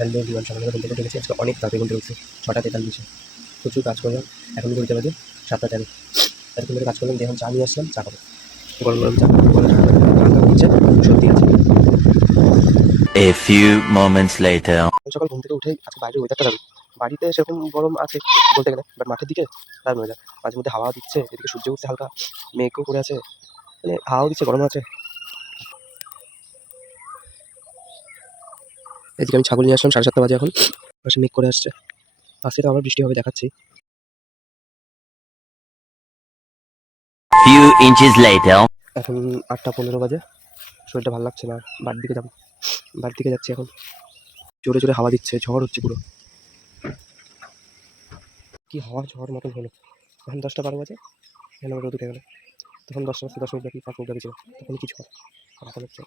Hello everyone, সকালবেলা ঘুম থেকে উঠে গেছি। আজকে অনেক তাড়াতাড়ি ঘুম থেকে উঠছি, 6টা 43-এ। প্রচুর কাজ করলাম। এখন ঘড়িতে বাজে 7টা 13। এতক্ষণ ধরে কাজ করলাম, দিয়ে এখন চা নিয়ে আসলাম, চা খাবো। গরম গরম চা, হালকা হচ্ছে, সত্যি আছে। A few moments later. সকাল ঘুম থেকে উঠেই আজকে বাইরের ওয়েদারটা দারুণ। বাড়িতে সেরকম গরম আছে বলতে গেলে, বাট মাঠের দিকে দারুণ ওয়েদার। মাঝে মধ্যে হাওয়া দিচ্ছে, এদিকে সূর্য উঠছে, হালকা মেঘও করে আছে, মানে হাওয়াও দিচ্ছে, গরম আছে। এদিকে আমি ছাগল নিয়ে আসলাম, 7:30 বাজে এখন। পাশে মেঘ করে আসছে, আজকে তো আবার বৃষ্টি হবে দেখাচ্ছি। Few inches later. এখন 8টা 15 বাজে। শরীরটা ভালো লাগছে না, বাড়ির দিকে যাবো। বাড়ির দিকে যাচ্ছি এখন। জোরে জোরে হাওয়া দিচ্ছে, ঝড় হচ্ছে পুরো। কি হাওয়া, ঝড় মতন হলো। এখন 10টা 12 বাজে, এখন রোদ উঠে গেল। তখন 10টা বাজতে 10 মিনিট বাকি, 5 মিনিট বাকি ছিল, তখন কিছু হয়। আর এখন হচ্ছে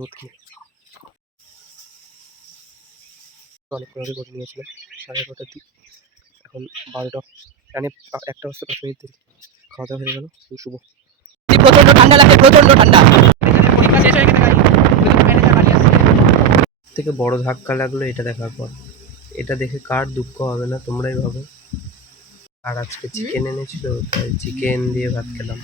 রোদ কি অনেকক্ষণ আগে করে নিয়েছিলাম, 11:30টার দিক। এখন 12টা, মানে 1টা বাজতে 5 মিনিট দেরি। খাওয়া দাওয়া হয়ে গেল, শুভ। প্রচন্ড ঠান্ডা লাগে, প্রচন্ড ঠান্ডা। থেকে বড় ধাক্কা লাগলো এটা দেখার পর। এটা দেখে কার দুঃখ হবে না তোমরাই ভাবো। আর আজকে চিকেন এনেছিল, তাই চিকেন দিয়ে ভাত খেলাম।